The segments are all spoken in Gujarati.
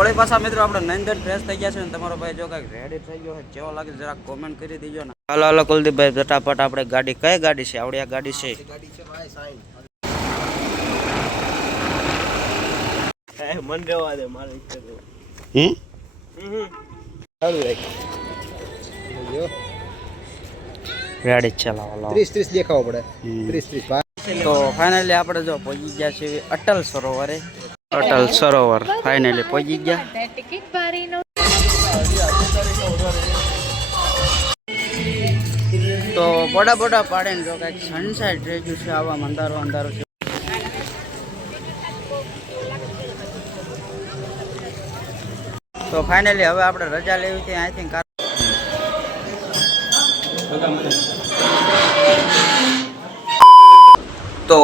વળી પાછા મિત્રો આપણે નંદન ફ્રેશ થઈ ગયા છે ને તમારો ભાઈ જો કાંઈક રેડી થઈ ગયો છે કેવો લાગે જરાક કોમેન્ટ કરી દેજો ને. હાલો હાલો કુલદીપભાઈ ફટાફટ આપણે ગાડી કઈ ગાડી છે આવડી આ ગાડી છે મન રહેવા દે મારે ગાડી ચલાવો 30 દેખાવો પડે 30 તો ફાઇનલી આપણે જો પહોંચી ગયા છે અટલ સરોવરે. અટલ સરોવર ફાઇનલી પહોંચી ગયા. તો બડા બડા પાડે ને જો કાંઈક સનસાઇડ રહી ગયું છે આવા અંધારો અંધારો છે. તો ફાઇનલી હવે આપણે રજા લેવી છે આઈ થિંક. તો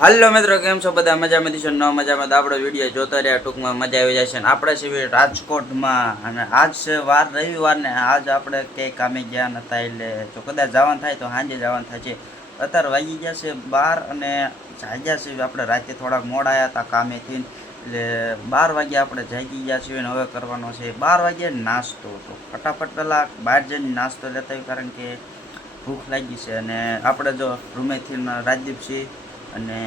હાલો મિત્રો કેમ છો બધા મજામાં દીશો ન મજામાં તો આપણો વિડીયો જોતા રહ્યા ટૂંકમાં મજા આવી જાય છે ને આપણે છીએ રાજકોટમાં અને આજ છે વાર રવિવાર ને આજ આપણે કંઈ કામે ગયા નતા એટલે જો કદાચ જવાનું થાય તો સાંજે જવાનું થાય છે. અત્યારે વાગી ગયા છે 12 અને જાગ્યા છે આપણે રાતે થોડાક મોડા આવ્યા હતા કામેથી એટલે 12 વાગે આપણે જાગી ગયા છીએ અને હવે કરવાનો છે 12 વાગે નાસ્તો. તો ફટાફટ પહેલાં બહાર જઈને નાસ્તો લેતા હોય કારણ કે ભૂખ લાગી છે અને આપણે જો રૂમેથી રાજદીપસિંહ અને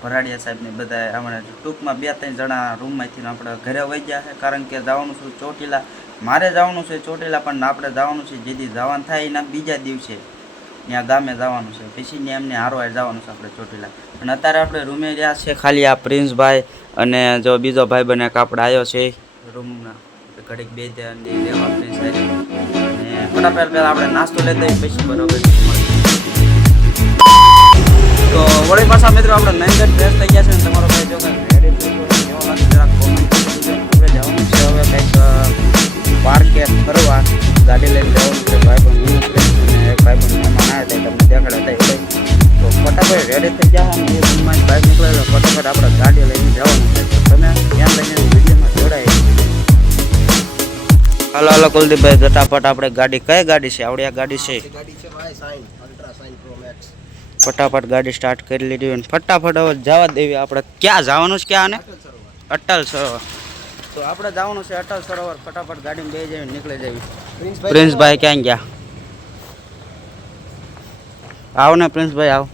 ભરાડિયા સાહેબને બધા હમણાં ટૂંકમાં 2-3 જણા રૂમમાંથી આપણે ઘરે વહી ગયા છે કારણ કે જવાનું છે ચોટીલા. મારે જવાનું છે ચોટીલા પણ આપણે જવાનું છે જેથી જવાનું થાય એના બીજા દિવસે ત્યાં ગામે જવાનું છે પછી ને એમને હારવાર જવાનું છે આપણે ચોટીલા. અને અત્યારે આપણે રૂમે રહ્યા છે ખાલી આ પ્રિન્સભાઈ અને જો બીજો ભાઈ બને આપણે આવ્યો છે રૂમના ઘડીક બે લેવા પ્રિન્સ અને ફટાફટ પહેલાં આપણે નાસ્તો લેતા પછી બરોબર. તો વળી પાછા મિત્રો આપણે નંદન ફ્રેશ થઈ ગયા છે ને તમારો ભાઈ જો કાંઈક રેડી થઈ ગયો કેવો લાગે જરાક કોમેન્ટ કરી દેજો. આપણે જવાનું છે હવે કંઈક પાર્કે ફરવા ગાડી લઈને જવાનું છે. ભાઈ પણ હું અને એક ભાઈ પણ મહેમાન આવ્યા હતા તમને દેખાડ્યા હતા તો ફટાફટ રેડી થઈ ગયા અને એ રૂમમાં બાઇક નીકળેલો ફટાફટ આપણે ગાડી લઈને જવાનું છે. તો તમે ધ્યાન લઈને વિડીયોમાં જોડાય. હાલો હાલો કુલદીપભાઈ ફટાફટ આપણે ગાડી કઈ ગાડી છે આવડી આ ગાડી છે ફટાફટ ગાડી સ્ટાર્ટ કરી લીધી અને ફટાફટ હવે જવા દેવી. આપણે ક્યાં જવાનું છે ક્યાં આને અટલ સરોવર. તો આપણે જવાનું છે અટલ સરોવર. ફટાફટ ગાડીમાં બે જઈને નીકળી જવી. પ્રિન્સભાઈ ક્યાં ગયા? આવો ને પ્રિન્સભાઈ આવો.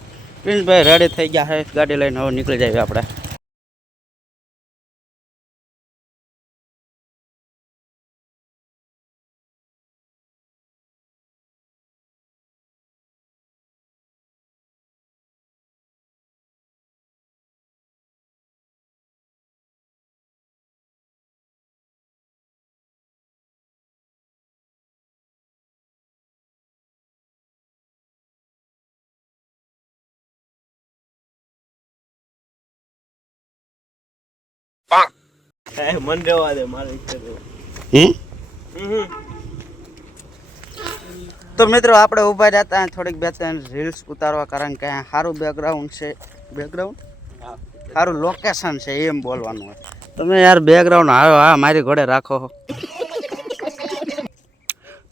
પ્રિન્સભાઈ રેડી થઈ ગયા છે ગાડી લઈને હવે નીકળી જઈએ આપણે. મન રહેવા દે મારે તો મિત્રો આપણે ઊભા રહ્યા હતા થોડીક 2-3 રીલ્સ ઉતારવા કારણ કે સારું બેકગ્રાઉન્ડ છે. બેકગ્રાઉન્ડ સારું લોકેશન છે એમ બોલવાનું હોય. તમે યાર બેકગ્રાઉન્ડ આવ્યો હા મારી ઘોડે રાખો.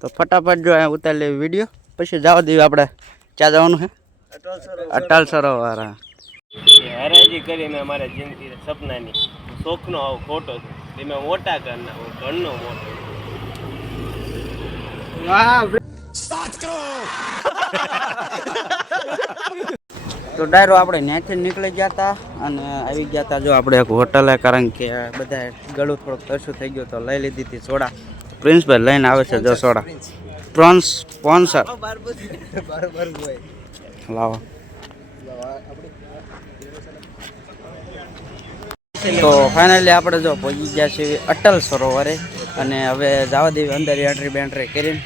તો ફટાફટ જો અહીંયા ઉતારી લેવી વિડીયો પછી જવા દેવી. આપણે ક્યાં જવાનું છે? અટલ સરોવર. હરાજી કરીને અમારે જિંદગી સપનાની શોખનો આવો ખોટો છે તમે મોટા કરના ઘરનો મોટો. તો ડાયરો આપણે ત્યાંથી નીકળી ગયા હતા અને આવી ગયા હતા જો આપણે એક હોટલે કારણ કે બધા ગળું થોડુંક તરસું થઈ ગયું તો લઈ લીધી હતી સોડા. પ્રિન્સભાઈ લઈને આવે છે જો સોડા સ્પોન્સર લાવો. તો ફાઇનલી આપણે જો પહોંચી ગયા છીએ અટલ સરોવરે અને હવે જવા દેવી અંદર એન્ટ્રી બેન્ટ્રી કરીને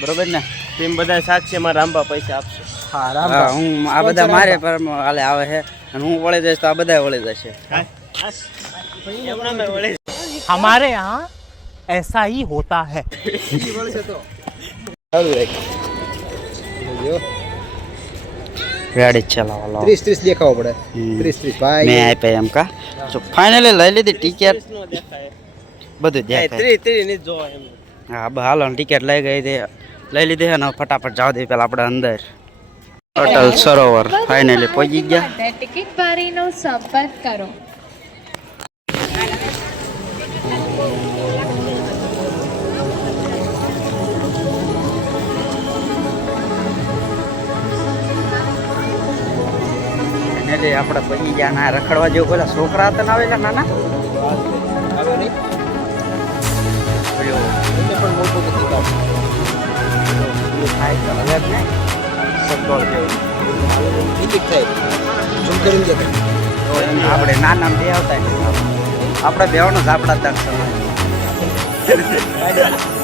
બરોબર ને. તેમ બધા સાક્ષી માં રામબા પૈસા આપશે. હા રામબા હું આ બધા મારે પર હાલે આવે છે અને હું વળી જઈશ તો આ બધા વળી જશે. हमारे यहाँ ऐसा ही होता है. ગાડી ચલાવો 30 દેખાવો પડે 30 ભાઈ મેં આપ્યા એમ કા. તો ફાઇનલી લઈ લીધી ટિકિટ બધું દેખાય. 30 ની જો એમ. હા હાલો ટિકિટ લઈ ગઈ હતી લઈ લીધી અને ફટાફટ જવા દે પેલા આપણે અંદર અટલ સરોવર ફાઇનલી પહોંચી ગયા. ટિકિટ બારીનો સંપર્ક કરો. ફાઇનલી આપણે પગી ગયા ના રખડવા જેવું પેલા છોકરા હતા ને આવેલા નાના આવે નહીં એટલે પણ મોટું નથી કાઢતું. થાય તો હવે જ ને સગવડ જેવું ટિકિટ થાય ઝૂમ કરીને જતા તો એમ આપણે નાના બે આવતા આપણે બેવાનો જ આપણા દર્શન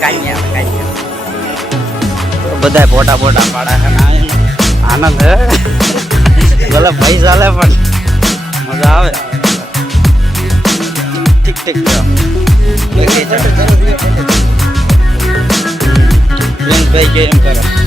કાંઈ બધા ફોટા ફોટા પાડા છે ને આનંદ હે ભલે ભાઈ ચાલે પણ મજા આવે ઠીક ઠીક પ્રિન્સભાઈ કે એમ કરે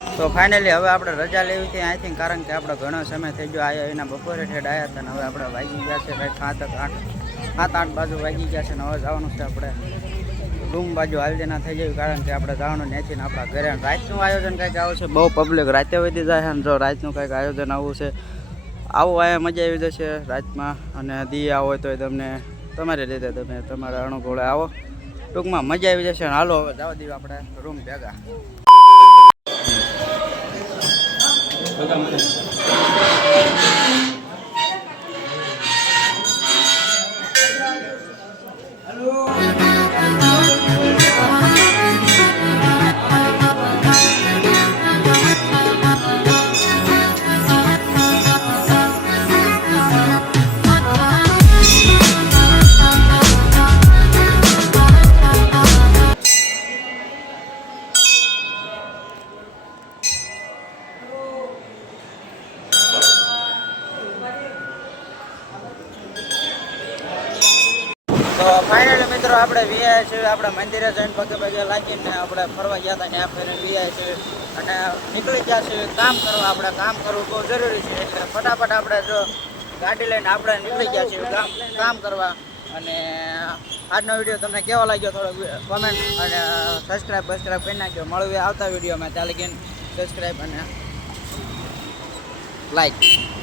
તો ફાઇનલી હવે આપણે રજા લેવી હતી આઈ થિંક કારણ કે આપણે ઘણો સમય થઈ ગયો આયા એના બપોરે ઠેડ આવ્યા હતા ને હવે આપણે વાગી ગયા છે કંઈક 7-8 બાજુ વાગી ગયા છે ને હવે જવાનું છે આપણે રૂમ બાજુ હાલદેના થઈ જાય કારણ કે આપણે જવાનું નથી ને આપણા ઘરે રાતનું આયોજન કંઈક આવું છે બહુ પબ્લિક રાતે વધી જાય છે ને જો રાતનું કંઈક આયોજન આવું છે આવું અહીંયા મજા આવી જશે રાતમાં અને દી આવો હોય તો તમને તમારી રીતે તમે તમારા અનુકૂળે આવો ટૂંકમાં મજા આવી જશે ને હાલો હવે જવા દઈએ આપણે રૂમ ભેગા તો ફાઇનલી મિત્રો આપણે વીઆઈ છીએ આપણે મંદિરે જઈને પગે પગે લાગીને આપણે ફરવા ગયા હતા ત્યાં ફરીને વીઆઈ છીએ અને નીકળી ગયા છીએ કામ કરવા આપણે કામ કરવું બહુ જરૂરી છે એટલે ફટાફટ આપણે જો ગાડી લઈને આપણે નીકળી ગયા છીએ કામ કરવા અને આજનો વિડીયો તમને કેવો લાગ્યો થોડો કોમેન્ટ અને સબસ્ક્રાઈબ કરી નાખ્યો મળવી આવતા વિડીયોમાં ત્યાં લગીને સબસ્ક્રાઈબ અને લાઈક